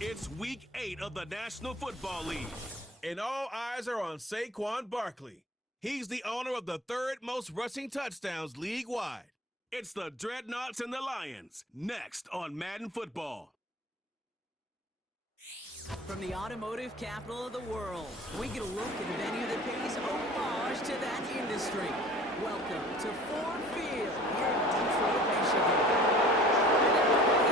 It's Week 8 of the National Football League. And all eyes are on Saquon Barkley. He's the owner of the third most rushing touchdowns league-wide. It's the Dreadnoughts and the Lions, next on Madden Football. From the automotive capital of the world, we get a look at the venue that pays homage to that industry. Welcome to Ford Field here in Detroit, Michigan.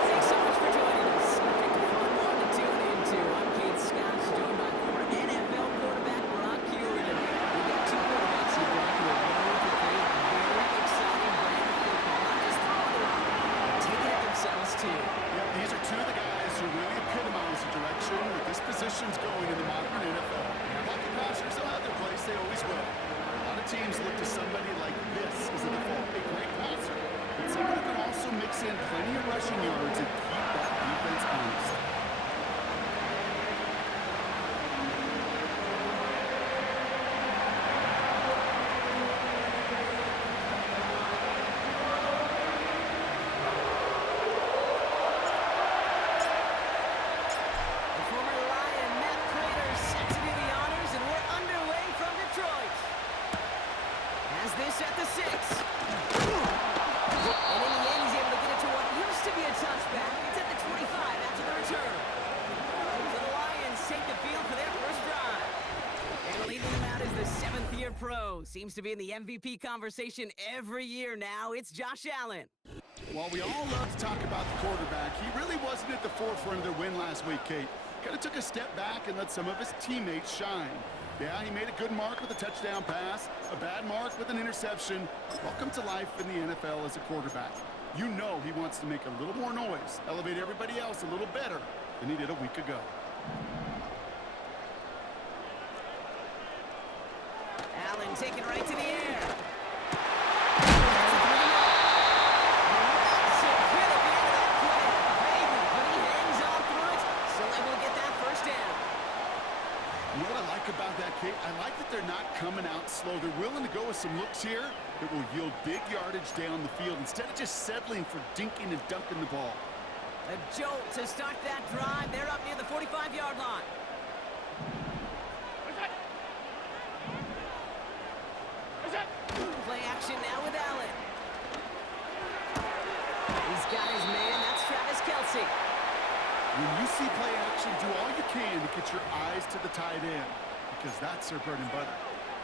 Thanks so much for joining us. Pick a fun one to tune into. I'm Kate Scott, joined by former NFL quarterback Brock Huron. We got two quarterbacks here, Brock, who are known for playing a very exciting brand of football. Not just throwing the rock, but taking it themselves too. Yeah, these are two of the guys who really epitomize the direction that this position's going in the modern NFL. Pocket passers, they'll have their place, they always will. A lot of teams look to somebody like this as a default, a great passer, but somebody can also mix in plenty of rushing yards and keep that defense honest. Seems to be in the MVP conversation every year now. It's Josh Allen. While we all love to talk about the quarterback, he really wasn't at the forefront of their win last week, Kate. Kind of took a step back and let some of his teammates shine. Yeah, he made a good mark with a touchdown pass, a bad mark with an interception. Welcome to life in the NFL as a quarterback. You know he wants to make a little more noise, elevate everybody else a little better than he did a week ago. Allen taken right to the air. You know what I like about that, Kate? I like that they're not coming out slow. They're willing to go with some looks here that will yield big yardage down the field instead of just settling for dinking and dunking the ball. A jolt to start that drive. They're up near the 45-yard line. Play action now with Allen. He's got his man. That's Travis Kelce. When you see play action, do all you can to get your eyes to the tight end, because that's their bread and butter.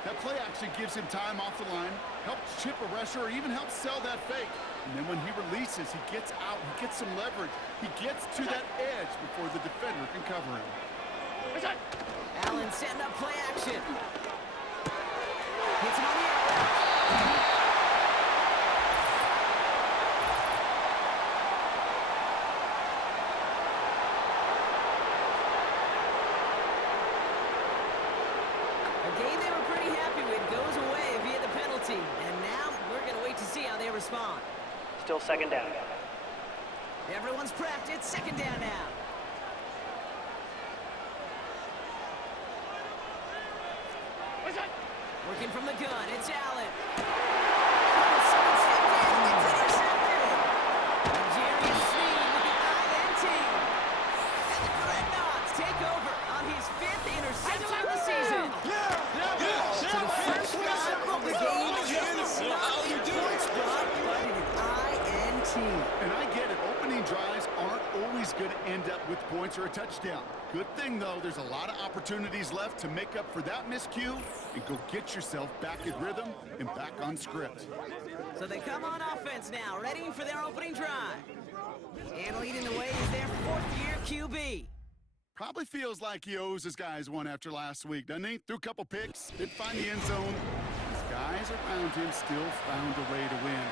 That play action gives him time off the line, helps chip a rusher, or even helps sell that fake. And then when he releases, he gets out, he gets some leverage. He gets to that edge before the defender can cover him. Allen setting up play action. Hits him on the respond. Still second down. Everyone's prepped. It's second down now. Working from the gun. It's Allen. Someone stepped in. It's intercepted. Jerry Sneed with the INT. And the Dreadnoughts take over on his 5th interception of the season. So the first drive of the game is not in points, but an INT. And I get it. Opening drives aren't always going to end up with points or a touchdown. Good thing, though, there's a lot of opportunities left to make up for that miscue and go get yourself back in rhythm and back on script. So they come on offense now, ready for their opening drive. And leading the way is their 4th-year QB. Probably feels like he owes his guys one after last week, doesn't he? Threw a couple picks, didn't find the end zone. His guys around him still found a way to win.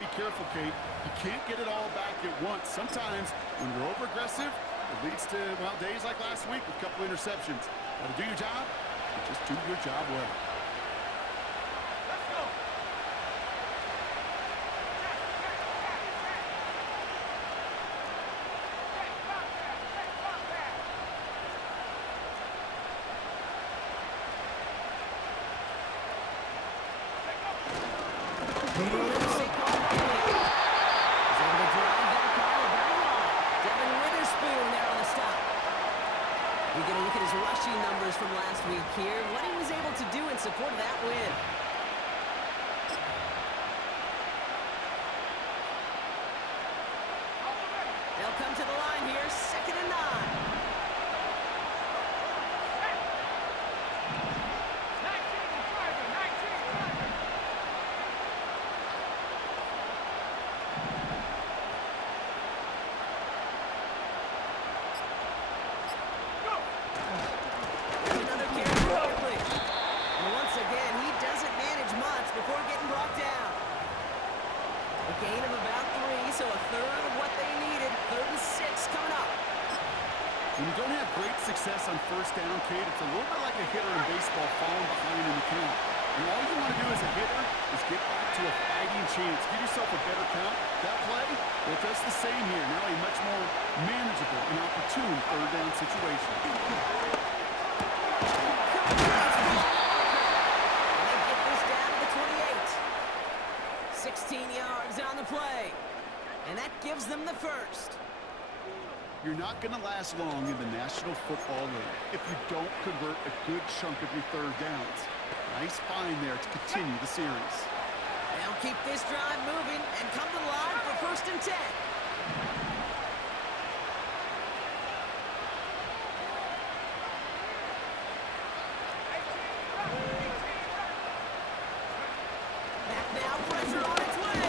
Be careful, Kate. You can't get it all back at once. Sometimes when you're over-aggressive, it leads to, well, days like last week with a couple interceptions. Got to do your job, and just do your job well. Saquon Barkley. He's able to drive that pile back on. Devin Witherspoon there on the stop. We get a look at his rushing numbers from last week here. What he was able to do in support of that win. They'll come to the line here, 2nd and 9. Another carry for Barkley. And once again, he doesn't manage much before getting brought down. A gain of about 3, so a third of what they needed. 3rd and 6 coming up. When you don't have great success on first down, Kate, it's a little bit like a hitter in baseball falling behind in the count. And all you want to do as a hitter is get back to a fighting chance. Give yourself a better count. That play, well, it does the same here. Now a much more manageable and opportune 3rd down situation. And they get this down to the 28. 16 yards on the play. And that gives them the first. You're not going to last long in the National Football League if you don't convert a good chunk of your 3rd downs. Nice find there to continue the series. They'll keep this drive moving and come to the line for 1st and 10. Back now, pressure on its way.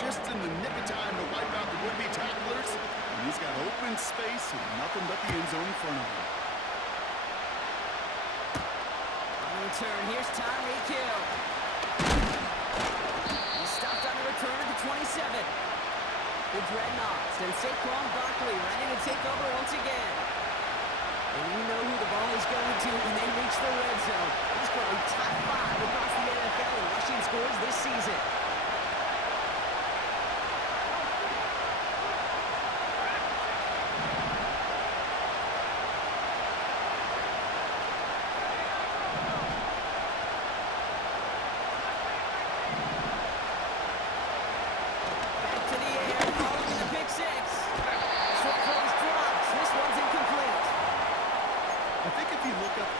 Just in the nick of time to wipe out the would-be tacklers. And he's got open space and nothing but the end zone in front of him. On the return, here's Tyreek Hill. He's stopped on the return at the 27. The Dreadnoughts and Saquon Barkley ready to take over once again. And you know who the ball is going to when they reach the red zone. He's currently top 5 across the NFL in rushing scores this season.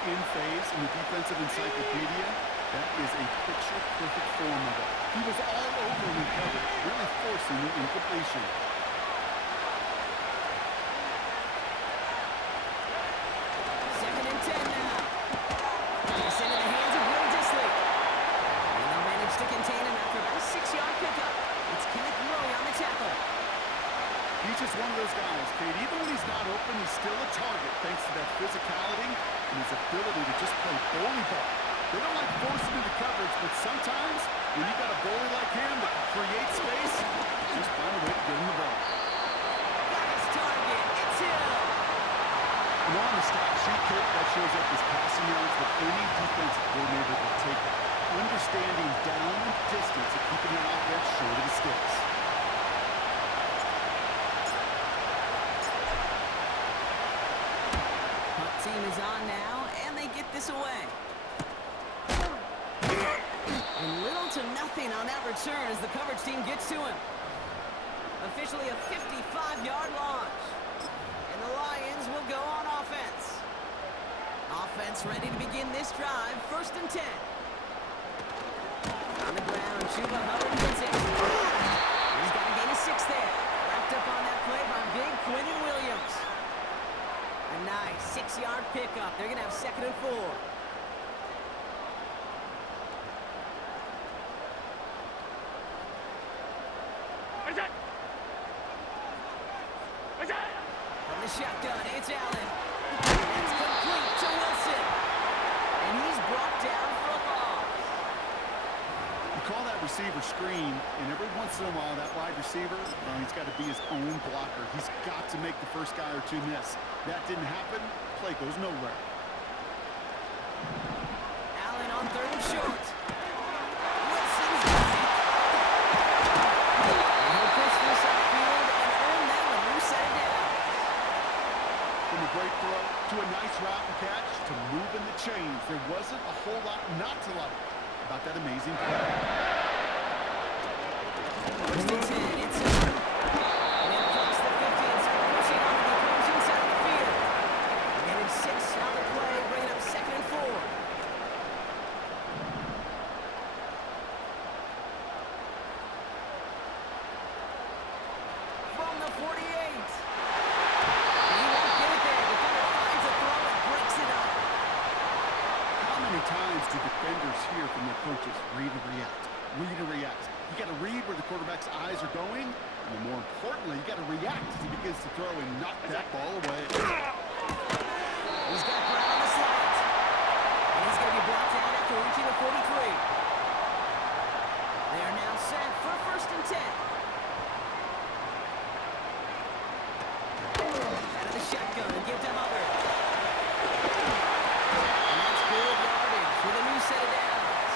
In phase in the defensive encyclopedia, that is a picture-perfect form of it. He was all over in coverage, really forcing the incompletion. Second and 10 now. Pass into the hands of Will Dissly. And they'll manage to contain him after about a 6-yard pickup. It's Kenneth Murray on the tackle. He's just one of those guys, Kate. Even when he's not open, he's still a target thanks to that physicality and his ability to just play bully ball. They don't like forcing into coverage, but sometimes when you got a bully like him that can create space, just find a way to get him the ball. Got his target. It's Hill. And on the stat sheet, Kate, that shows up as passing yards that any defensive coordinator will take. Understanding down and distance and keeping your offense short of the sticks. Team is on now, and they get this away. And little to nothing on that return as the coverage team gets to him. Officially a 55-yard launch. And the Lions will go on offense. Offense ready to begin this drive. 1st and 10. On the ground, Chuba Hubbard gets it. He's got a gain of 6 there. Wrapped up on that play by big Quinton Williams. A nice 6-yard pickup. They're going to have 2nd and 4. From the shotgun, it's Allen. That's complete to Wilson. And he's brought down for a loss. You call that receiver screen, and every once in a while, that wide receiver, he's got to be his own blocker. He's got to make the first guy or two miss. That didn't happen. Play goes nowhere. Allen on 3rd and short. Wilson's got it. And he'll push this upfield and earn them a new set of downs. From a great throw to a nice route and catch to moving the chains. There wasn't a whole lot not to like about that amazing play. 1st and 10, it's Allen. And he'll cross the 50 and start pushing onto the opposing side of the field. And in 6 on the play, bringing up 2nd and 4. From the 48. And he won't get it there. Defender finds a throw and breaks it up. How many times do defenders hear from their coaches, read and react, read and react? You got to read where the quarterback's eyes are going, and more importantly, you got to react as he begins to throw and knock that ball away. He's got Brown on the slant. And he's going to be brought down after reaching the 43. They are now set for 1st and 10. Out of the shotgun, give to Hubbard. And that's good yardage with a new set of downs.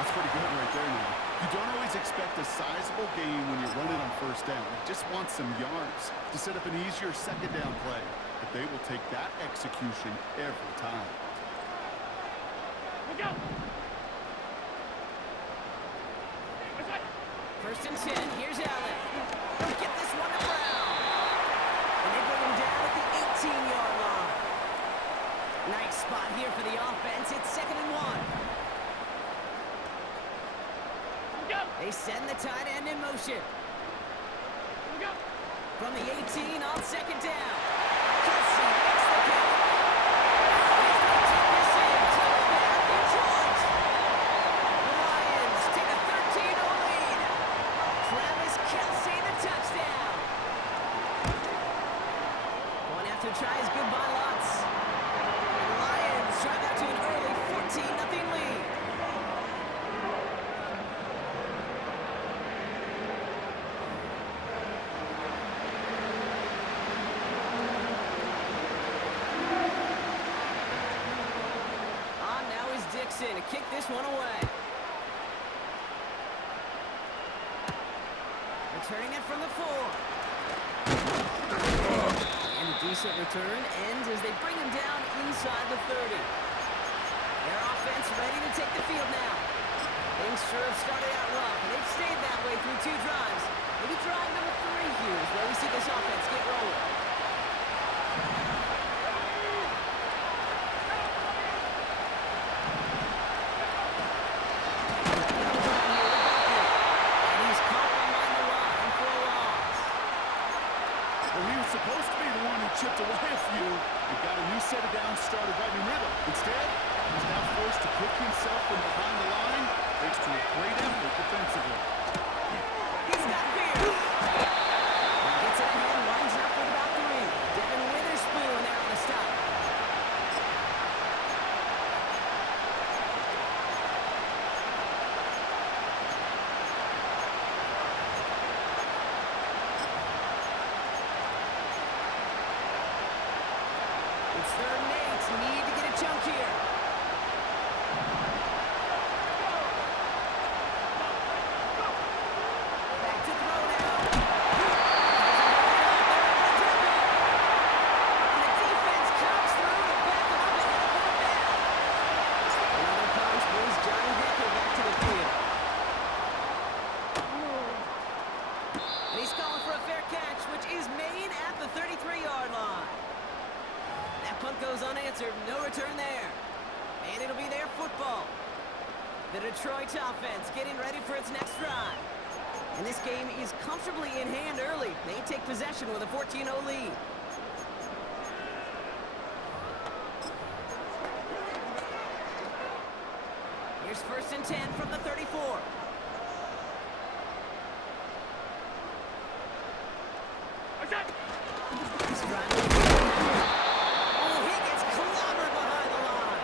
That's pretty good right there now. You don't always expect a sizable gain when you're running on 1st down. You just want some yards to set up an easier 2nd down play. But they will take that execution every time. Look out! 1st and 10, here's Allen. He'll get this one to Brown. And they bring him down at the 18-yard line. Nice spot here for the offense. It's 2nd and 1. They send the tight end in motion. From the 18 on 2nd down. Kelsey makes the catch. He's going to take this in. Touchdown, Detroit. The Lions take a 13-0 lead. Travis Kelsey, the touchdown. Going after try his goodbye lots. The Lions drive out to an early 14-0 lead. To kick this one away. Returning it from the 4. And a decent return ends as they bring him down inside the 30. Their offense ready to take the field now. Things sure have started out rough, and they've stayed that way through 2 drives. Maybe drive number 3 here is where we see this offense get rolling. Supposed to be the one who chipped away a few. He got a new set of downs started right in the middle. Instead, he's now forced to pick himself from behind the line thanks to a great effort defensively. He's got fear. Gets it ahead, lines up with about 3. Devin Witherspoon there on the stop. It's 3rd and 8. Need to get a chunk here. Back to throw now. And the defense comes through to back him up ahead of punt goes unanswered. No return there. And it'll be their football. The Detroit offense getting ready for its next drive. And this game is comfortably in hand early. They take possession with a 14-0 lead. Here's 1st and 10 from the 34. He's driving. Oh, he gets clobbered behind the line.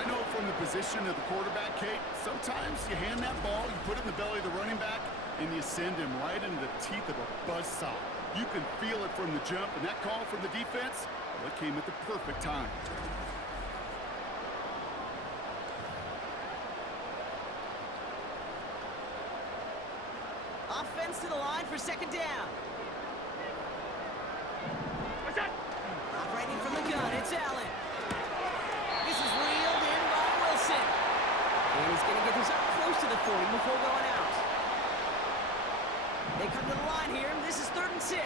I know from the position of the quarterback, Kate, sometimes you hand that ball, you put it in the belly of the running back, and you send him right into the teeth of a buzzsaw. You can feel it from the jump, and that call from the defense, well, it came at the perfect time. Offense to the line for 2nd down. Operating from the gun, it's Allen. This is reeled in by Wilson. And he's going to get this up close to the 40 before going out. They come to the line here. This is 3rd and 6.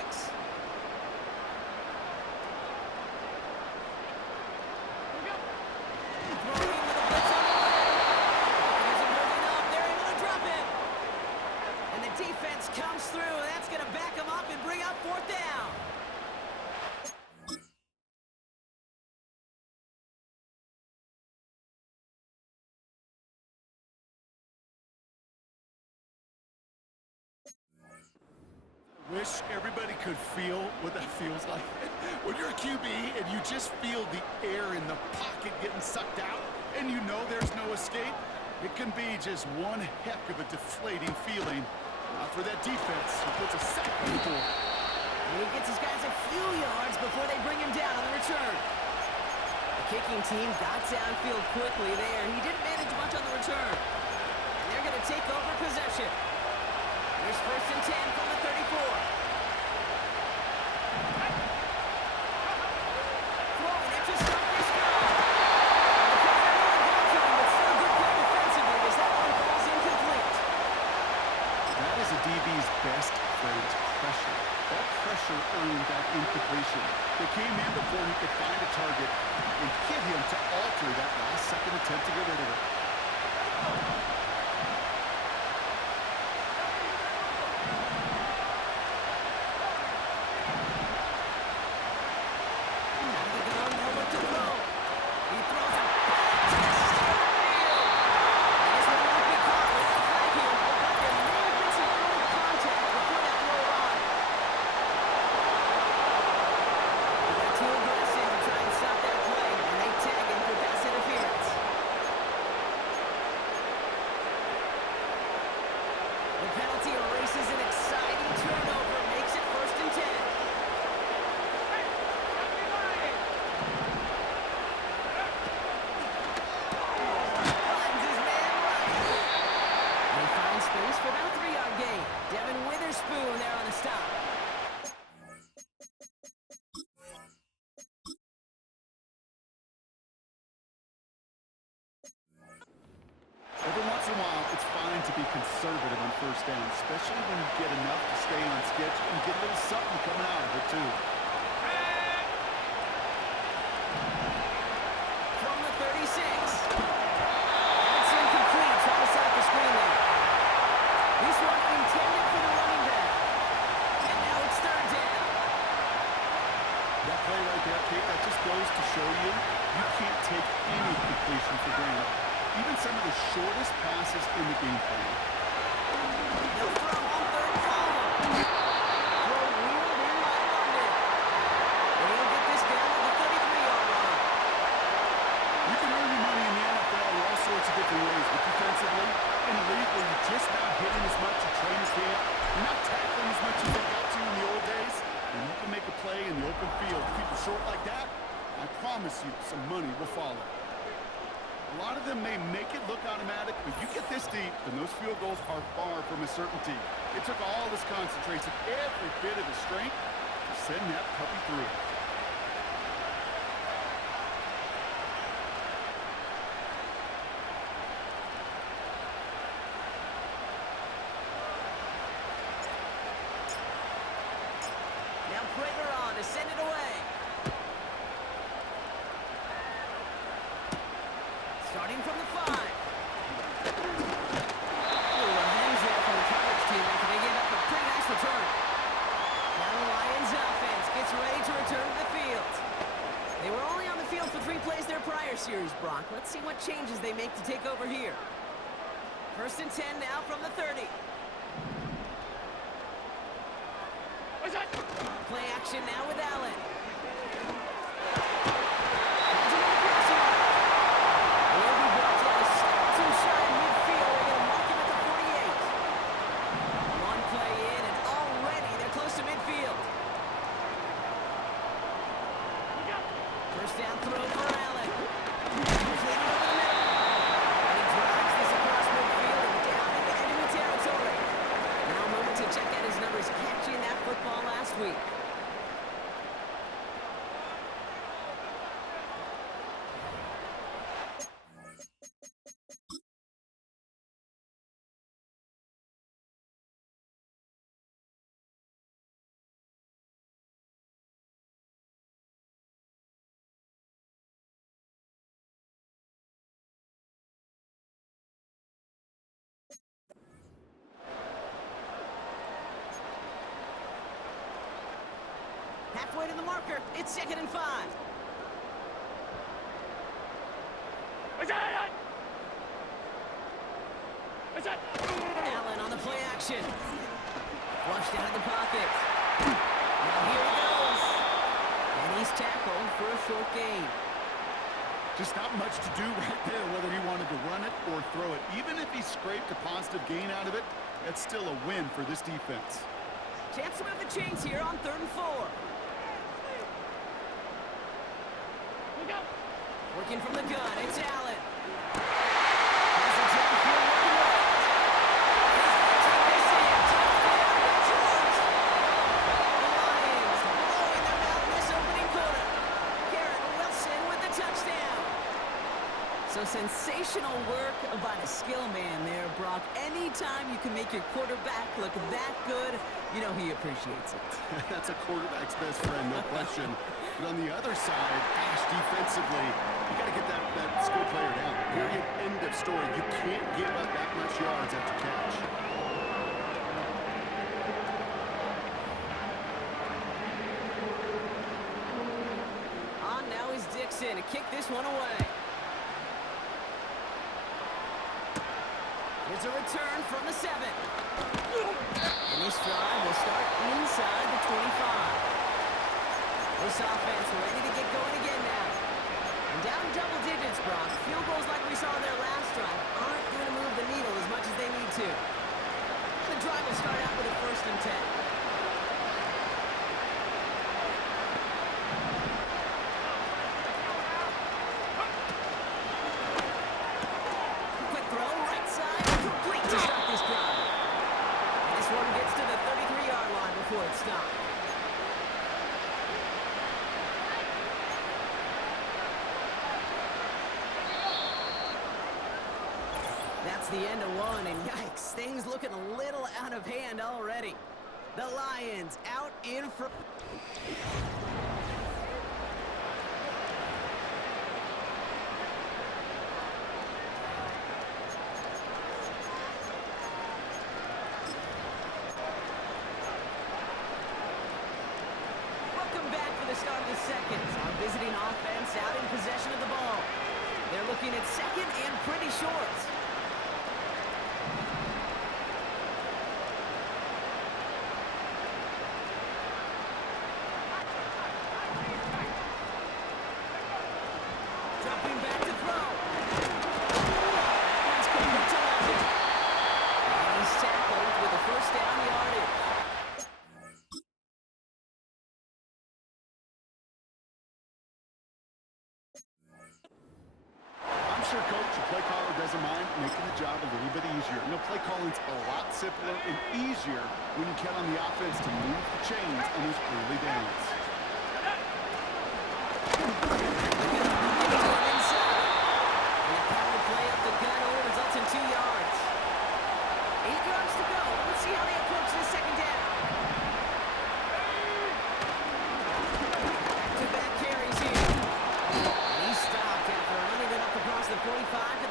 Throwing with a blitz on the way. Isn't holding up. They're able to drop it. And the defense comes through. And that's going to back them up and bring up 4th down. Wish everybody could feel what that feels like. When you're a QB and you just feel the air in the pocket getting sucked out and you know there's no escape, it can be just one heck of a deflating feeling. For that defense, who puts a sack on the board. And he gets his guys a few yards before they bring him down on the return. The kicking team got downfield quickly there. He didn't manage much on the return. And they're going to take over possession. Here's 1st and 10 from the 34. Throwing it to stop this guy. The pressure really got to him, but still good play defensively as that one falls incomplete. That is a DB's best phrase, pressure. That pressure earned that incompletion. They came in before he could find a target and hit him to alter that last-second attempt to get rid of it. Conservative on 1st down, especially when you get enough to stay on schedule and get a little something coming out of it, too. From the 36. That's incomplete. Try to stop the screen there. This one intended for the running back. And now it's 3rd down. That play right there, Kate, that just goes to show you can't take any completion for granted. Even some of the shortest passes in the game plan. They'll throw on 3rd down. Throw wheeled in by London. And he'll get this down to the 33-yard line. You can earn your money in the NFL in all sorts of different ways, but defensively, in a league where you're just not hitting as much in training camp, you're not tackling as much as they got to in the old days, and you can make a play in the open field. Keep it short like that, I promise you some money will follow. A lot of them may make it look automatic, but you get this deep, and those field goals are far from a certainty. It took all this concentration, every bit of the strength, to send that puppy through. Now Prager on to send it away. Starting from the 5. Revenge there from the coverage team after they gave up a pretty nice return. Now the Lions offense gets ready to return to the field. They were only on the field for 3 plays their prior series, Brock. Let's see what changes they make to take over here. 1st and 10 now from the 30. Play action now with Allen. Will be brought down a step too shy in midfield. They're going to mark him at the 48. One play in, and already they're close to midfield. First down throw for Allen. He's leading over the middle. And he drives this across midfield and down into enemy territory. Now a moment to check out his numbers catching that football last week. Halfway to the marker. It's 2nd and 5. Allen on the play action. Flushed out of the pocket. Now here he goes. And he's tackled for a short gain. Just not much to do right there, whether he wanted to run it or throw it. Even if he scraped a positive gain out of it, that's still a win for this defense. Chance to move the chains here on 3rd and 4. Working from the gun, it's Allen. Has a downfield looking right. He's going to take this in. The Lions blowing them out in this opening quarter. Garrett Wilson with the touchdown. So sensational work by the skill man there, Brock. Anytime you can make your quarterback look that good, you know he appreciates it. That's a quarterback's best friend, no question. But on the other side, gosh, defensively, you got to get that skill player down. Period. End of story. You can't give up that much yards after catch. On now is Dixon to kick this one away. Here's a return from the 7. And this drive will start inside the 25. This offense ready to get going again now. And down double digits, Brock. Field goals like we saw in their last drive aren't going to move the needle as much as they need to. The drive will start out with a 1st and 10. Quick throw, right side, complete to start this drive. And this one gets to the 33-yard line before it stops. That's the end of one, and yikes, things looking a little out of hand already. The Lions out in front. Welcome back for the start of the second. Our visiting offense out in possession of the ball. They're looking at 2nd and pretty short. Dropping back to throw. That's complete to London. And he's tackled with a 1st down yardage. I'm sure coach or play caller doesn't mind making the job a little bit easier. You know, play calling's a lot simpler and easier when you count on the offense to move the chains on those early downs. The 45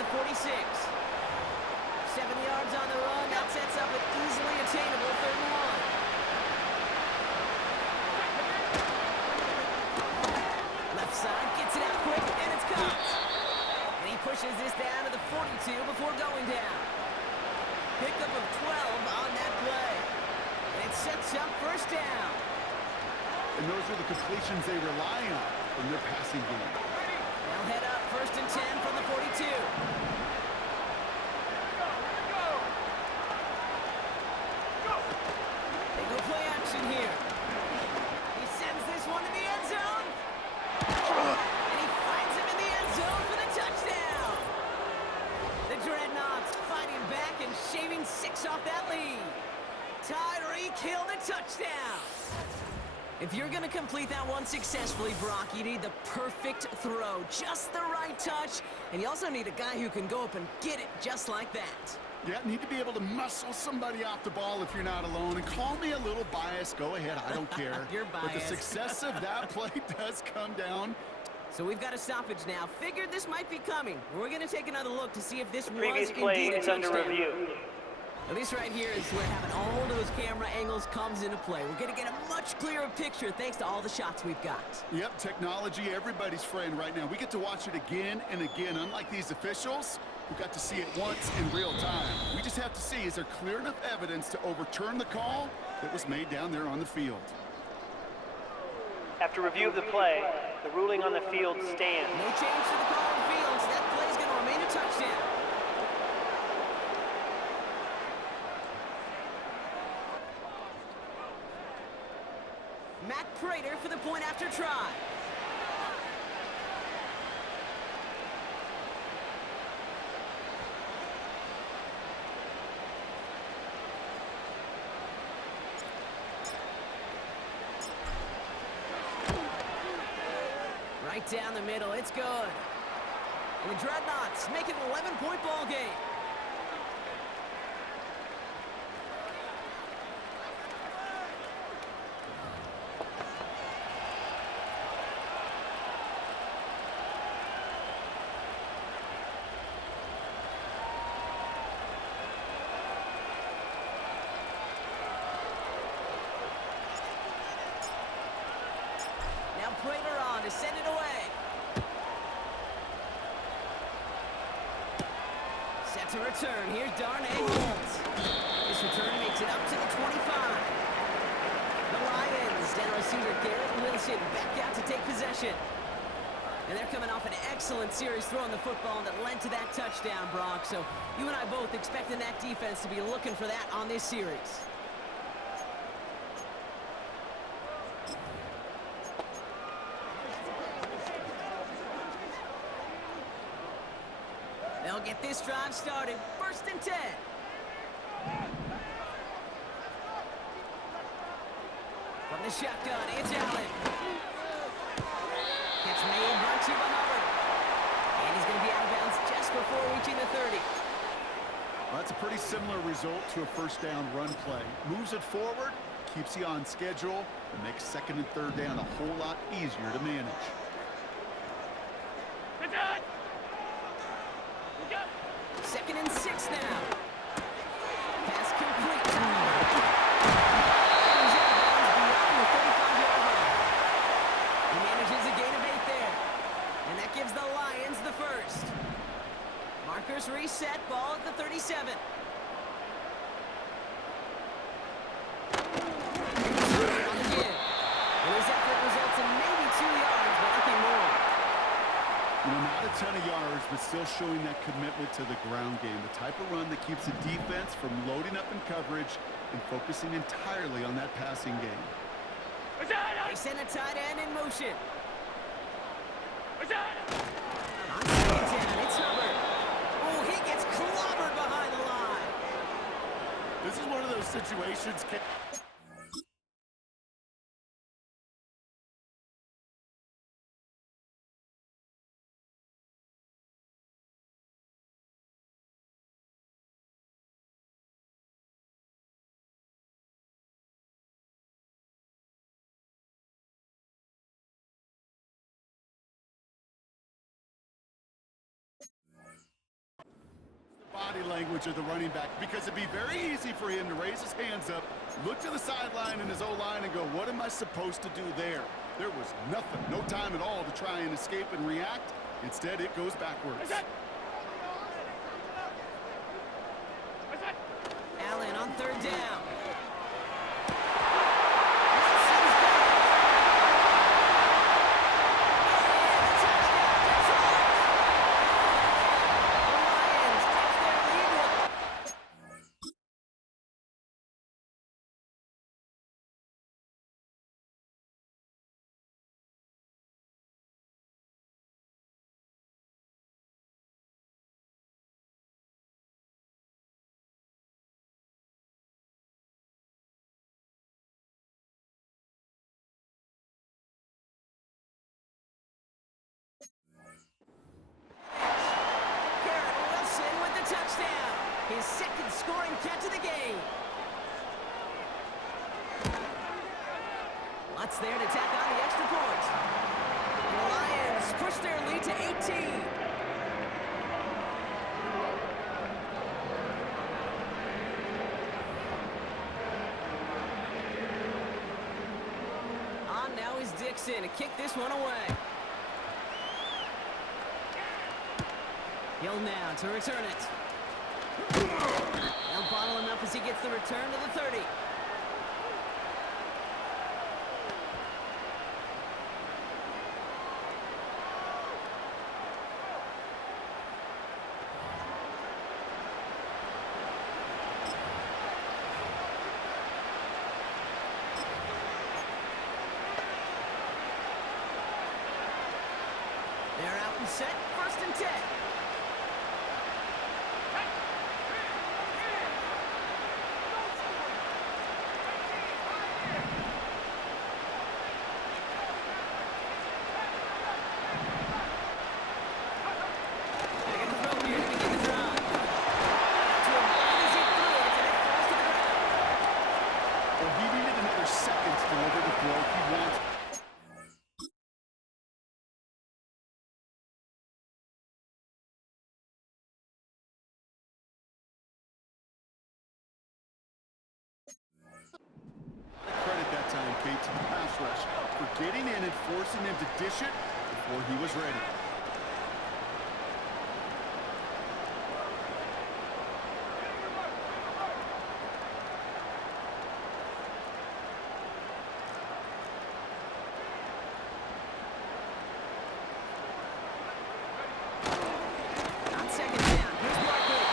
this down to the 42 before going down. Pickup of 12 on that play. And it sets up first down. And those are the completions they rely on from their passing game. They'll head up 1st and 10 from the 42. They go play action here. He sends this one to the end zone. And he finds him in the end zone for the touchdown. The Dreadnoughts fighting back and shaving 6 off that lead. Tyreek Hill the touchdown. If you're going to complete that one successfully, Brock, you need the perfect throw, just the right touch, and you also need a guy who can go up and get it just like that. Yeah, need to be able to muscle somebody off the ball if you're not alone. And call me a little biased. Go ahead, I don't care. You're biased. But the success of that play does come down. So we've got a stoppage now. Figured this might be coming. We're going to take another look to see if this was Previous play indeed a is under touchdown. review. Now, this right here is where having all those camera angles comes into play. We're going to get a much clearer picture thanks to all the shots we've got. Yep, technology, everybody's friend right now. We get to watch it again and again. Unlike these officials, who got to see it once in real time. We just have to see, is there clear enough evidence to overturn the call that was made down there on the field? After review of the play, the ruling on the field stands. No change to the call on fields. That play is going to remain a touchdown. Matt Prater for the point after try. Right down the middle, it's good. And the Dreadnoughts make it an 11-point ball game. Now Prater on to send it away. Set to return. Here's Darnay Holmes. This return makes it up to the 25. The Lions and receiver Garrett Wilson back out to take possession. And they're coming off an excellent series throwing the football that led to that touchdown, Brock. So you and I both expecting that defense to be looking for that on this series. They'll get this drive started. 1st and 10. From the shotgun, it's Allen. Catch made, brought to you by Hubbard. And he's going to be out of bounds just before reaching the 30. Well, that's a pretty similar result to a first down run play. Moves it forward, keeps you on schedule, and makes 2nd and 3rd down a whole lot easier to manage. 2nd and 6 now. Pass complete. Comes out of bounds beyond the 35-yard line. He manages a gain of 8 there. And that gives the Lions the first. Markers reset, ball at the 37. On the give. And his effort results in maybe 2 yards, but nothing more. You know, not a ton of yards, but still showing that commitment to the ground game. The type of run that keeps the defense from loading up in coverage and focusing entirely on that passing game. They send a tight end in motion. On 2nd down, it's Hubbard. Oh, he gets clobbered behind the line. This is one of those situations. Body language of the running back, because it'd be very easy for him to raise his hands up, look to the sideline in his O-line and go, what am I supposed to do there? There was nothing, no time at all to try and escape and react. Instead, it goes backwards. scoring catch of the game. Lutz there to tack on the extra point. And the Lions push their lead to 18. On now is Dixon to kick this one away. Hill now to return it. They'll bottle him up as he gets the return to the 30. They're out and set, 1st and 10. Credit that time, Kate, to the pass rush for getting in and forcing him to dish it before he was ready. On 2nd down, here's Barkley.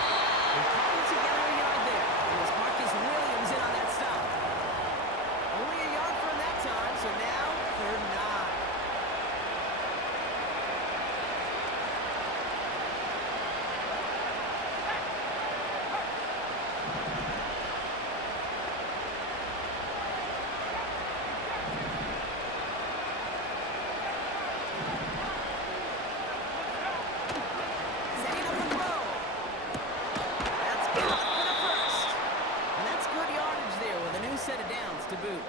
They're putting together a yard there. And it's Marcus Williams in on that stop. Only a yard from that time, so now 3rd and 9. Setting up the throw. That's good for the 1st. And that's good yardage there with a new set of downs to boot.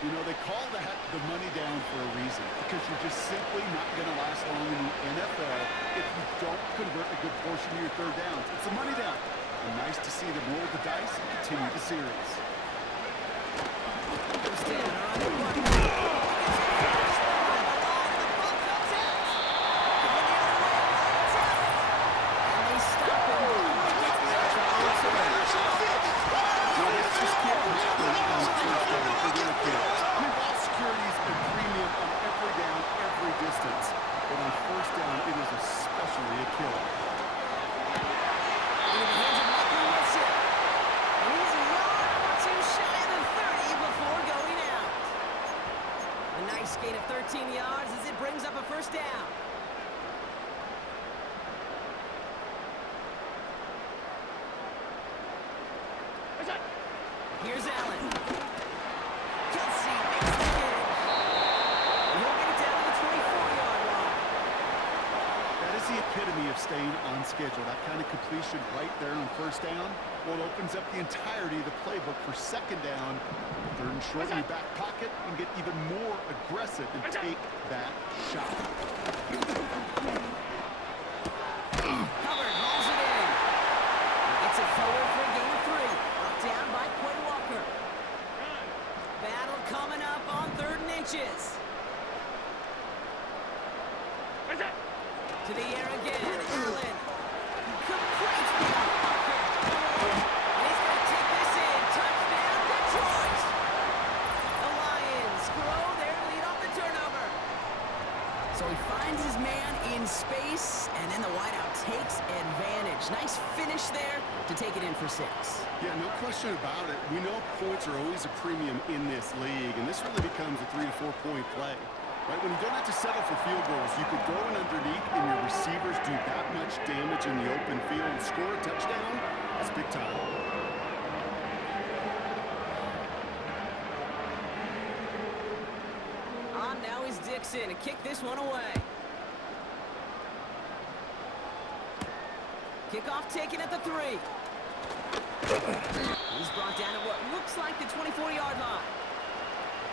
You know, they call that the money down for a reason, because you're just simply not going to last long in the NFL if you don't convert a good portion of your 3rd downs. It's a money down. And nice to see them roll the dice and continue the series. Standing on the one. The ball comes out. Going the other way. Lions have it. And they stop him. It's just can't happen on 1st down for the NFL. I mean, ball security is a premium on every down, every distance. But on 1st down, it is especially a killer. Into the hands of Michael Wilson. And he's a yard or two shy of the 30 before going out. A nice gain of 13 yards as it brings up a 1st down. Here's Allen. Kelsey makes the catch. And he'll get it down to the 24-yard line. That is the epitome of staying on schedule. That kind of completion right there on 1st down. Well, it opens up the entirety of the playbook for 2nd down. 3rd and short in your back pocket and get even more aggressive and take that shot. Hubbard hauls it in. He gets it forward for a gain of 3. Brought down by Quay Walker. Battle coming up on 3rd and inches. To the air again. Allen. Complete beyond Walker. And he's going to take this in. Touchdown, Detroit. The Lions grow their lead off the turnover. So he finds his man in space, and then the wideout takes advantage. Nice finish there to take it in for 6. Yeah, no question about it. We know points are always a premium in this league, and this really becomes a 3 to 4 point play. Right, when you don't have to settle for field goals, you could throw it underneath and your receivers do that much damage in the open field and score a touchdown. That's big time. On now is Dixon to kick this one away. Kickoff taken at the 3. He's brought down at what looks like the 24-yard line.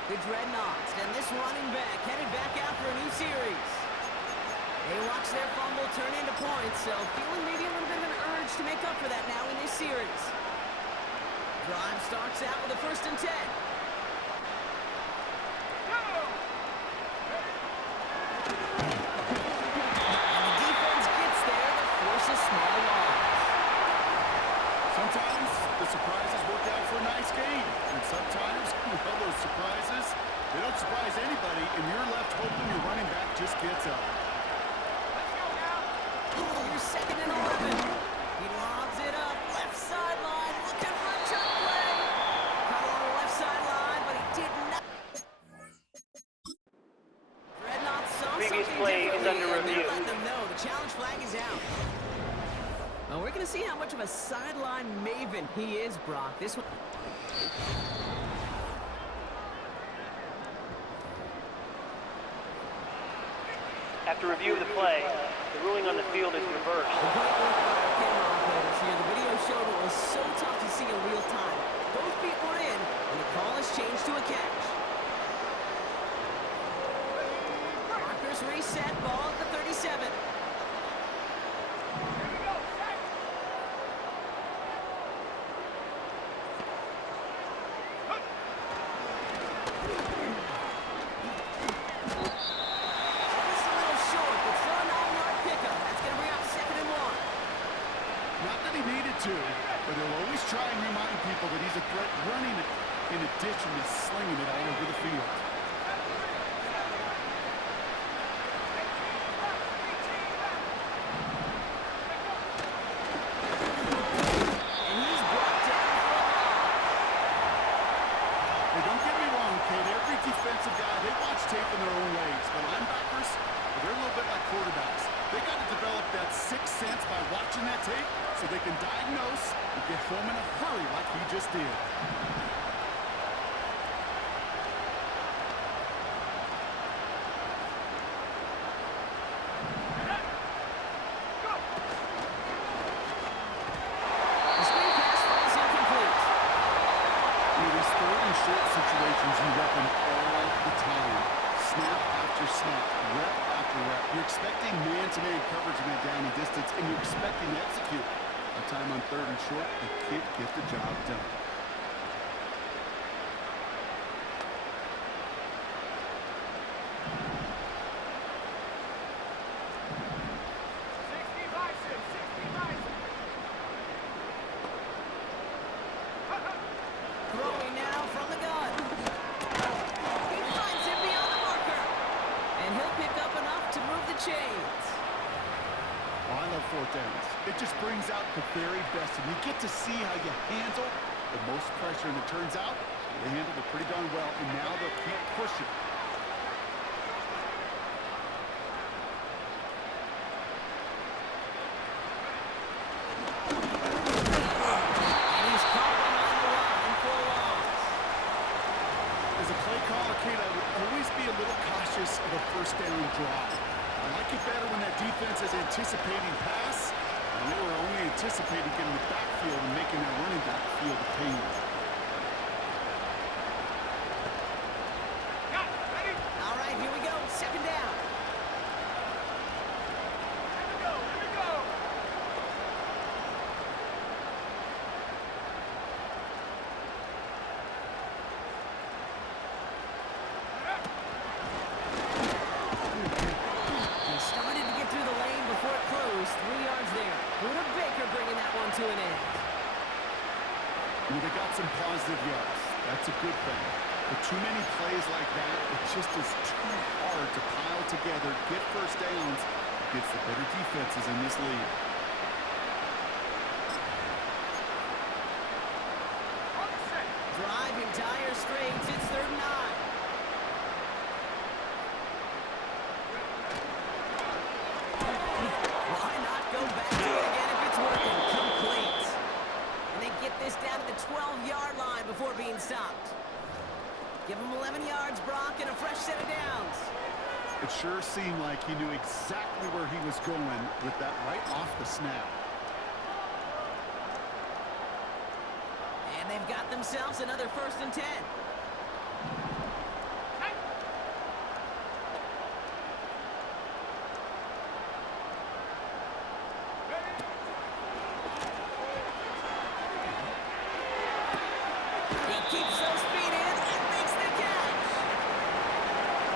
The Dreadnoughts and this running back headed back out for a new series. They watch their fumble turn into points, so feeling maybe a little bit of an urge to make up for that now in this series. Drive starts out with a 1st and 10. And the defense gets there to force a small loss. Sometimes the surprises work out for a nice game. And sometimes, well, those surprises, they don't surprise anybody, and you're left hoping your running back just gets up. Here's 2nd and 11. He lobs it up, left sideline, looking for a chuck play. Caught on the left sideline, but he did not. Dreadnoughts saw Previous something play is differently, under and they're review. letting them know the challenge flag is out. Well, we're going to see how much of a sideline maven he is, Brock. This one. After review of the play, the ruling on the field is reversed. The great work by our camera operators here. The video showed it was so tough to see in real time. Both feet were in, and the call has changed to a catch. Markers reset, ball at the 37. Just a little short, but still a 9-yard pickup. That's going to bring up 2nd and 1. Not that he needed to, but he'll always try and remind people that he's a threat running it in addition to slinging it all over the field. And he's brought down for a loss. Hey, don't get me wrong, Kate. Every defensive guy, they watch tape in their own ways. But linebackers, well, they're a little bit like quarterbacks. They got to develop that sixth sense by watching that tape so they can diagnose and get home in a hurry like he just did. The screen pass falls incomplete. In these 3rd and short situations, you rep them all the time. Snap after snap, rep after rep. You're expecting man-to-man coverage in that down and distance, and you're expecting to execute. A time on 3rd and short, they can't get the job done. Throwing now from the gun. He finds him beyond the marker. And he'll pick up enough to move the chains. Oh, I love 4th downs. It just brings out the very best, and you get to see how you handle the most pressure, and it turns out they handled it pretty darn well, and now they'll keep pushing. And he's caught behind the line for a loss. As a play caller, Kate, I would always be a little cautious of a 1st down drive. I like it better when that defense is anticipating pass, and they were only anticipating getting the backfield and making their running back feel the pain. All right, here we go. 2nd down. He started to get through the lane before it closed. 3 yards there. Buda Baker bringing that one to an end. Well, they got some positive yards. That's a good thing. But too many plays like that, it just is too hard to pile together, get 1st downs against the better defenses in this league. Driving tire straights. It's 3rd and 9. Why not go back to it again if it's working? Complete. And they get this down to the 12-yard line before being stopped. Give him 11 yards, Brock, and a fresh set of downs. It sure seemed like he knew exactly where he was going with that right off the snap. themselves another 1st and 10. He keeps those feet in and makes the catch.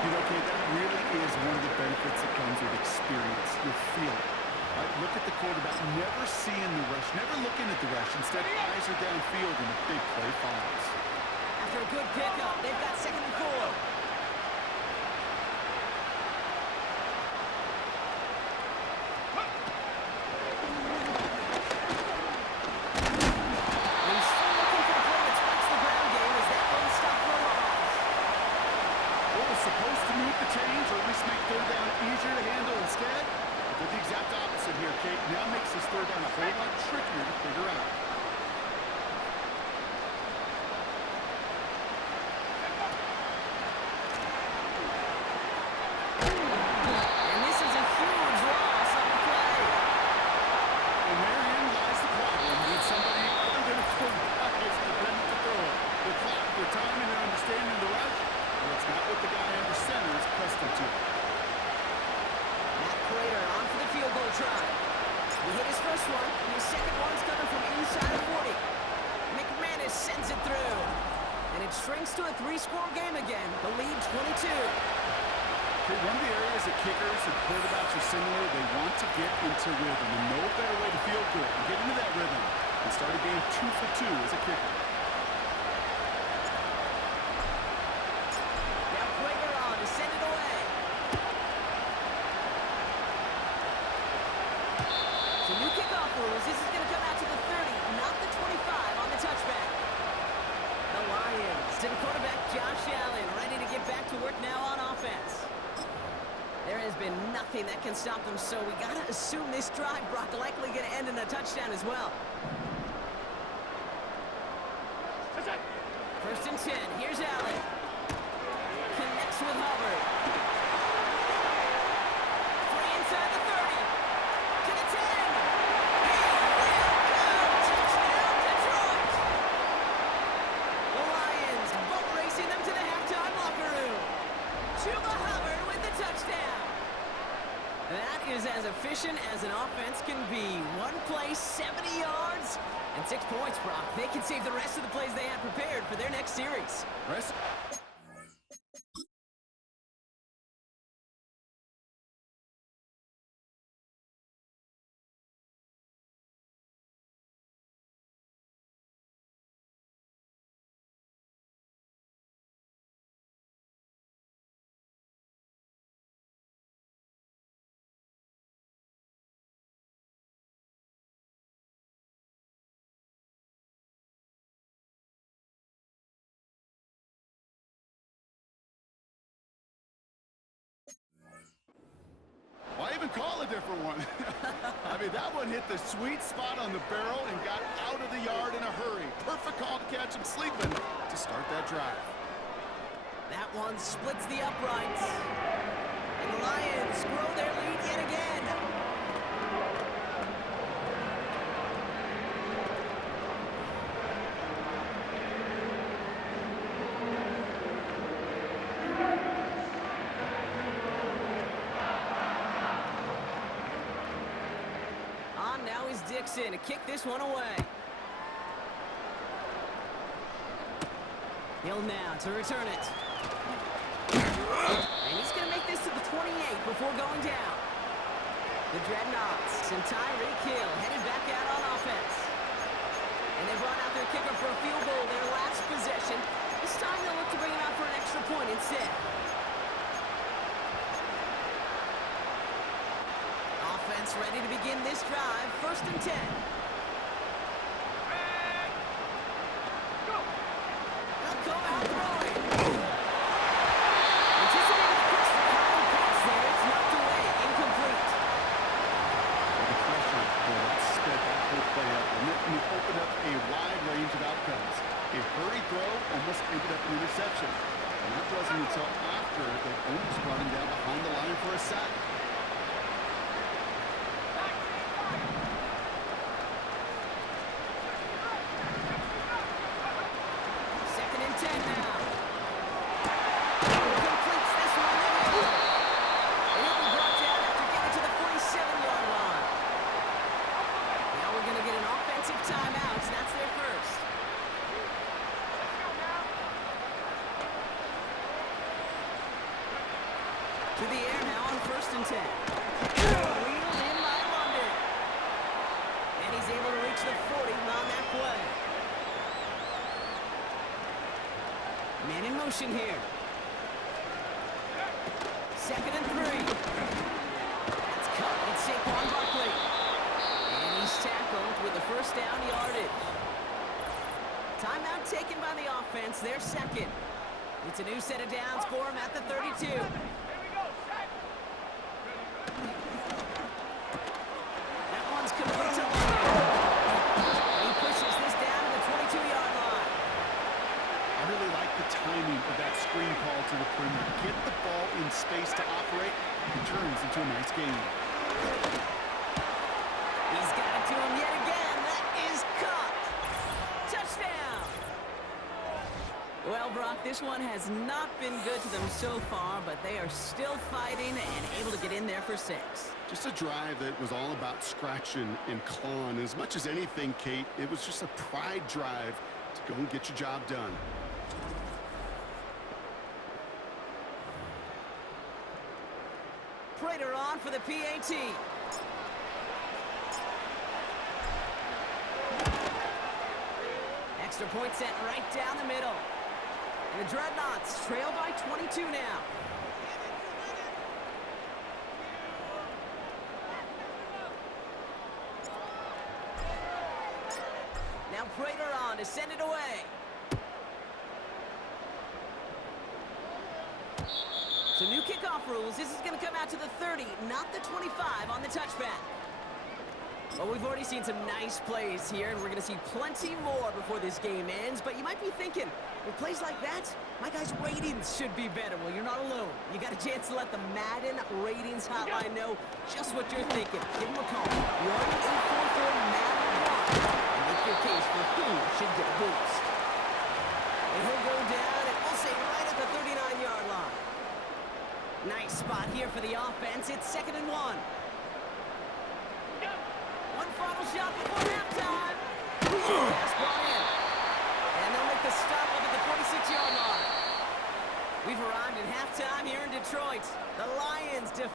You know, Kate, that really is one of the benefits that comes with experience. You feel it. Look at the quarterback, never seeing the rush, never looking at the rush. Instead, eyes are downfield and the big play follows. After a good pickup, they've got 2nd and 4. He's still looking for the play that sparks the ground game as that one stopped for a loss. What was supposed to move the change, or at least make 3rd down easier to handle instead? But the exact opposite here, Kate. Now makes this 3rd down a whole lot trickier to figure out. And this is a huge loss on the play. And therein lies the problem when somebody other than a quarterback is dependent to throw it. The clock, the timing, and understanding the rush, well, it's not what the guy under center is accustomed to. Matt Prater on for the field goal try. He hit his first one, and his second one's coming from inside of 40. McManus sends it through. And it shrinks to a 3-score game again. The lead 22. Okay, one of the areas that kickers and quarterbacks are similar, they want to get into rhythm. And no better way to feel good and get into that rhythm and start a game 2 for 2 as a kicker. Now Prater on to send it away. So new kickoff rules. This is going to come out to the 30, not the 25 on the touchback. The Lions and quarterback Josh Allen ready to get back to work now on offense. There has been nothing that can stop them, so we got to assume this drive, Brock, likely going to end in a touchdown as well. 1st and 10. Here's Allen. Connects with Hubbard. Free inside the 30. To the 10. He will go. Touchdown, Detroit. The Lions boat racing them to the halftime locker room. Chuba Hubbard with the touchdown. That is as efficient as an offense can be. One play, 70 yards, and 6 points, Brock. They can save the rest of the plays they had prepared for their next series. Why even call a different one? I mean, that one hit the sweet spot on the barrel and got out of the yard in a hurry. Perfect call to catch him sleeping to start that drive. That one splits the uprights. And the Lions grow their lead yet again. Now is Dixon to kick this one away. Hill now to return it. And he's going to make this to the 28 before going down. The Dreadnoughts and Tyreek Hill headed back out on offense. And they brought out their kicker for a field goal their last possession. This time they'll look to bring it out for an extra point instead. Offense ready to begin this drive. 1st and 10. They'll come out throwing. Anticipating the press, the common pass there. It's knocked away. Incomplete. The pressure will sped that whole play up and open up a wide range of outcomes. A hurried throw almost ended up an interception. And that wasn't until after they almost brought him down behind the line for a sack. Through the air now on 1st and 10. Wheeled in by London. And he's able to reach the 40 on that play. Man in motion here. 2nd and 3. That's cut with Saquon Barkley. And he's tackled with the 1st down yardage. Timeout taken by the offense, their 2nd. It's a new set of downs for him at the 32. That one's complete to London. He pushes this down to the 22-yard line. I really like the timing of that screen call to the perimeter. Get the ball in space to operate. It turns into a nice game. He's got it to him yet again. That is caught. Touchdown. Well, Brock, this one has not been good to them so far, but they are still fighting and able to get in there for 6. Just a drive that was all about scratching and clawing. As much as anything, Kate, it was just a pride drive to go and get your job done. Prater on for the PAT. Extra point sent right down the middle. And the Dreadnoughts trail by 22 now. Now Prater on to send it away. So new kickoff rules. This is going to come out to the 30, not the 25 on the touchback. Well, we've already seen some nice plays here, and we're going to see plenty more before this game ends. But you might be thinking, with plays like that, my guys' ratings should be better. Well, you're not alone. You got a chance to let the Madden ratings hotline know just what you're thinking. Give them a call. 1-844-MADDEN-1 and make your case for who should get a boost. And he'll go down, and we'll say right at the 39-yard line. Nice spot here for the offense. It's 2nd and 1. One final shot before halftime. Pass block